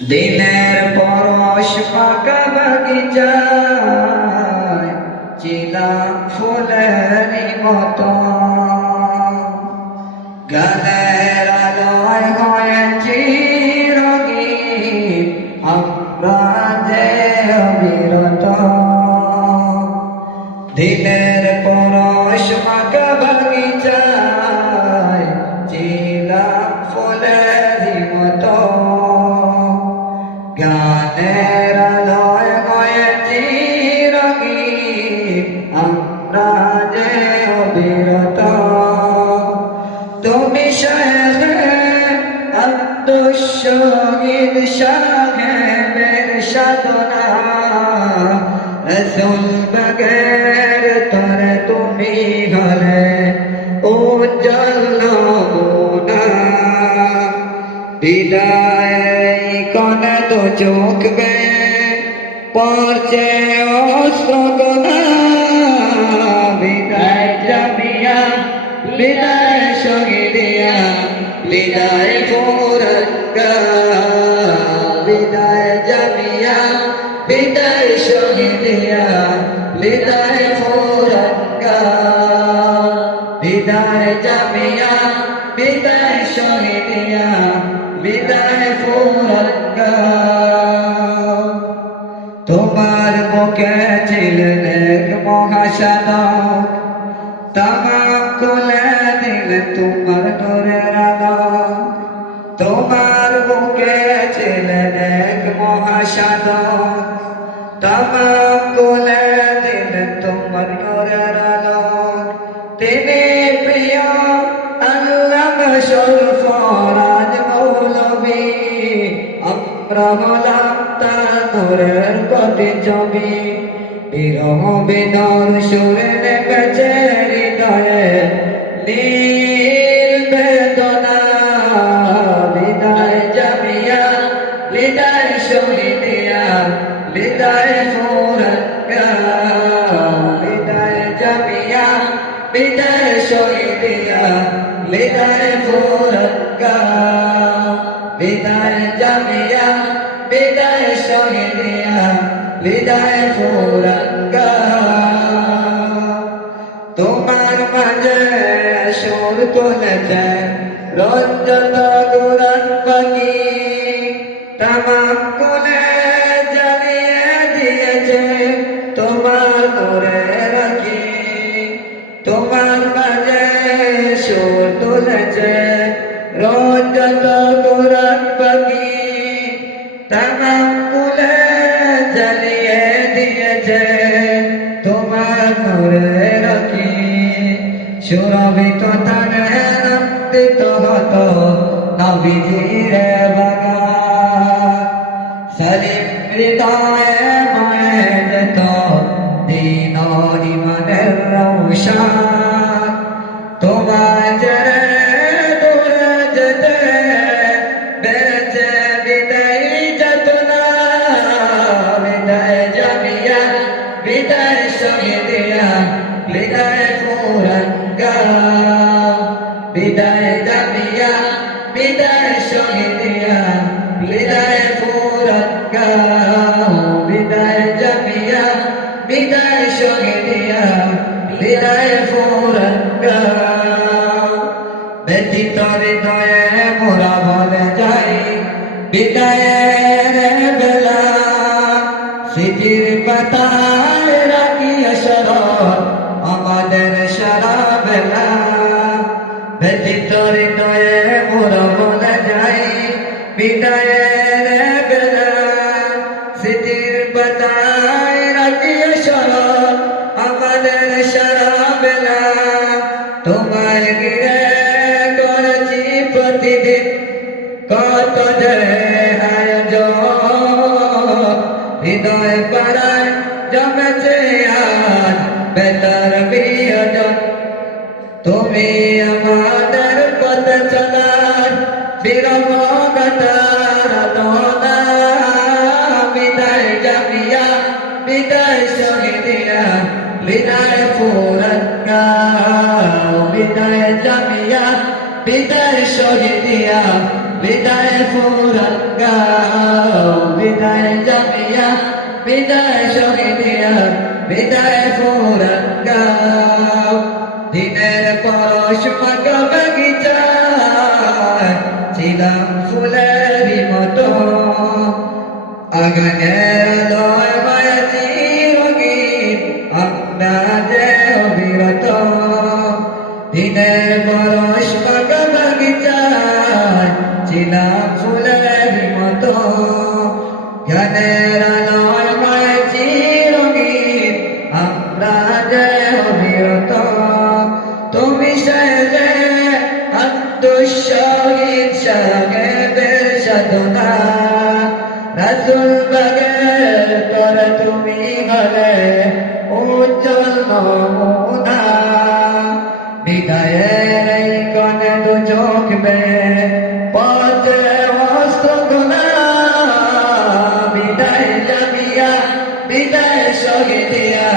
দিনের পরশ পাকা বাগিচায় চিলাম ফুলের মতো গানের আলোয় হয়েছি রঙিন আমরা যে অবিরত দিনের পরশ পাকা বাগিচায় চিলাম ফুলের মতো গানের আলোয় হয়েছি রঙিন আমরা যে অবিরত তুমি শাহে আব্দুস শহীদ সাহেবের সাধনা রসুল বগের তরে তুমি হলে উজ্জ্বল নমুনা বিদায় কনে তো চোখ বেয়ে পড়ছে অশ্রুকণা বিদায় জামিয়া বিদায় শহীদিয়া বিদায় ফুরঙ্গা বিদায় জামিয়া বিদায় শহীদিয়া বিদায় ফুরঙ্গা বিদায় জামিয়া বিদায় শহীদিয়া বিদায় ফুরঙ্গা তোমার বুকে ছিলেন এক মহাসাধক তামাম খুলে দিলে তোমার নূরের আলো তোমার বুকে ছিলেন এক মহাসাধক তামাম খুলে দিলে তোমার নূরের আলো তিনি প্রিয় আল্লামা সরফরাজ মৌলভী আমরা হলাম তার নূরের প্রতিচ্ছবি বিরহ বিদর সুরে নেমেছে হৃদয়ে নীল বেদনা বিদায় জামিয়া বিদায় শহীদিয়া বিদায় ফুরঙ্গা বিদায় জামিয়া বিদায় শহীদিয়া বিদায় ফুরঙ্গা বিদায় জামিয়া বিদায় শহীদিয়া বিদায় ফুরঙ্গা তোমার মাঝে সুর তুলেছে রঞ্জত গুরন পাখি তামাম কুলে জ্বালিয়ে দিয়েছে তোমার নূরে রাখি তোমার মাঝে সুর তুলেছে রঞ্জত গুরন পাখি তামাম কুলে জ্বালিয়ে দিয়েছে তোমার নূরে রাখি সুরভিত তানে নন্দিত হতো নবীজির বাগান সলিম হৃদয়ে ময়ে যেত দীন ও ইমানের রৌশন তোমার জরে দূরে যেতে বেড়েছে বিদায় যাতনা বিদায় জামিয়া বিদায় শহীদিয়া বিদায় ফুরঙ্গা বিদায় জামিয়া বিদায় শহীদিয়া বিদায় ফুরঙ্গা বিদায় জামিয়া বিদায় শহীদিয়া বিদায় ফুরঙ্গা ব্যথিত হৃদয়ে মোরা বলে যাই বিদায়ের বেলা স্মৃতির পাতায় রাখিয়া শরৎ আমাদের সারা বেলা ব্যথিত হৃদয়ে মোরা বলে যাই বিদায়ের বেলা স্মৃতির পাতায় রাখিয়া শরৎ আমাদের সারা বেলা তোমায় ঘিরে করেছি প্রতিদিন কত যে আয়োজন হৃদয় পাড়ায় জমেছে আজ বেতার বিয়োজন তুমি আমাদের পথ চলার বিরহ গাতার দোনা বিদায় জামিয়া বিদায় শহীদিয়া বিদায় ফুরঙ্গা বিদায় জামিয়া বিদায় শহীদিয়া বিদায় ফুরাত গাও বিদায় জামিয়া বিদায় শহীদিয়া বিদায় ফুরাত গাও দিনের পরশ মাগা বাগিচায় ছিলাম ফুলেরই মতো আগানের আলোয় মায়া চিরগীত আমরা যে অবিরত দিনের পরশ মাগা বাগিচায় ছিলাম ফুলেরই মতো জ্ঞানের আলোয় মায়া চিরগীত আমরা যে অবিরত তুমি সেজে আত্মশহীদ শাহেদের সাধনা রাসূল বাগের তর তুমি হলে উজ্জ্বল নমুনা বিদায়ের এই কনে দু চোখ বে পথে অস্ত্র গোনা বিদায় জামিয়া বিদায় শহীদিয়া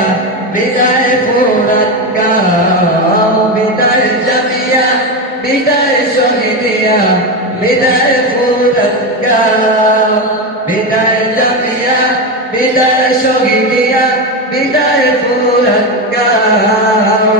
বিদায় ফুরাত গাও বিদায় জামিয়া বিদায় শহীদিয়া বিদায় ফুরাত গাও বিদায় জামিয়া বিদায় শহীদিয়া বিদায় ফুরাত গাও